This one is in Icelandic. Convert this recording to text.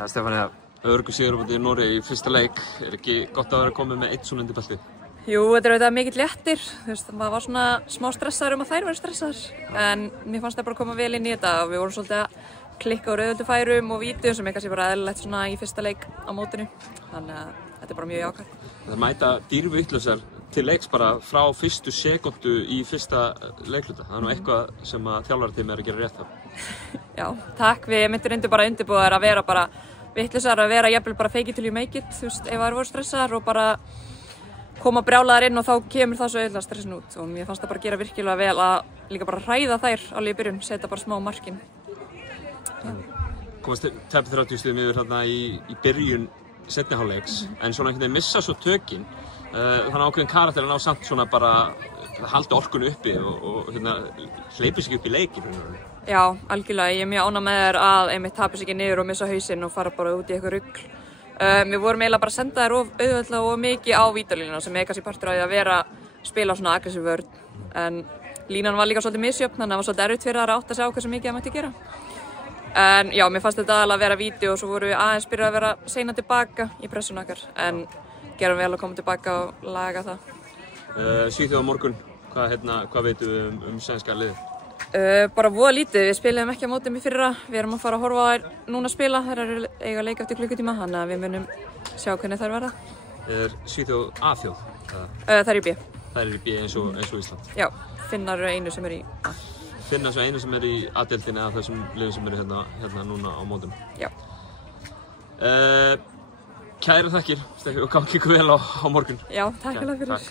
Ja, Stefanía, öruggur sigur á móti Noregi í fyrsta leik. Ekki gott að vera komið með eitt svona undir beltið? Jú, þetta er auðvitað mikill léttir. Þú veist, maður var svona smá stressaður að þær væru stressaðar. En mér fannst það bara koma vel inn í þetta og við vorum svolítið að klikka úr auðvöldu færum og vítum sem kannski bara eðlilegt svona í fyrsta leik á mótinu. Þannig að þetta er bara mjög jákvætt. Það mæta dýrvitlausar til leiks bara frá fyrstu sekúndu í fyrsta leikluta. Það er nú eitthvað sem að þjálfarateymið er að gera rétt þar. Já, takk. Við myndum reyndu bara undirbúðar að vera bara vitlausar, að vera jafnvel bara fake it till you make it, þú veist, ef þær voru stressaðar og bara koma brjálaðar inn og þá kemur það svo auðvitað stressin út og mér fannst það bara gera virkilega vel að líka bara hræða þær alveg í byrjun, setja bara smá markin. Komast tæpið 30 stigum yfir hérna í byrjun seinni hálfleiks, en svona einhvern veginn missa svo tökin. Þannig ákveðin karakter að ná samt svona bara halda orkunni uppi og hérna hleypir sig upp í leikinn. Já, algjörlega. Ég er mjög ánægð með þær að einmitt tapa sig ekki niður og missa hausinn og fara bara út í eitthvað rugl. Við vorum eiginlega bara að senda þær auðveldlega og mikið á vítalínuna sem er kannski partur af því að vera spila svona aggressív vörn. En línan var líka svolítið misjöfn, þannig að það var svolítið erfitt fyrir þær að átta sig á hversu mikið það mætti gera. En já, mér fannst þetta aðalega að vera víti og svo vorum við aðeins byrjað að vera seina tilbaka í pressun okkar. En gerum vel að koma tilbaka og laga það. Svíþjóð á morgun, hvað veitum við um sænska liðið? Bara voða lítið, við spiluðum ekki á mótum í fyrra. Við erum að fara að horfa á þær núna að spila, þær eru eiga leik eftir klukkutíma, þannig að við munum sjá hvernig þær verða. Er Svíþjóð A-þjóð? Þær eru í B. Þær eru í B eins og Ísland? Já, Finnar eru einu sem eru í A. Finnar svo einu sem eru í A-deildinni eða þessum liðum sem eru hérna núna á mótum? Já. Kærar þakkir, Steffi, og gangi ykkur vel á morgun. Já, takk fyrir.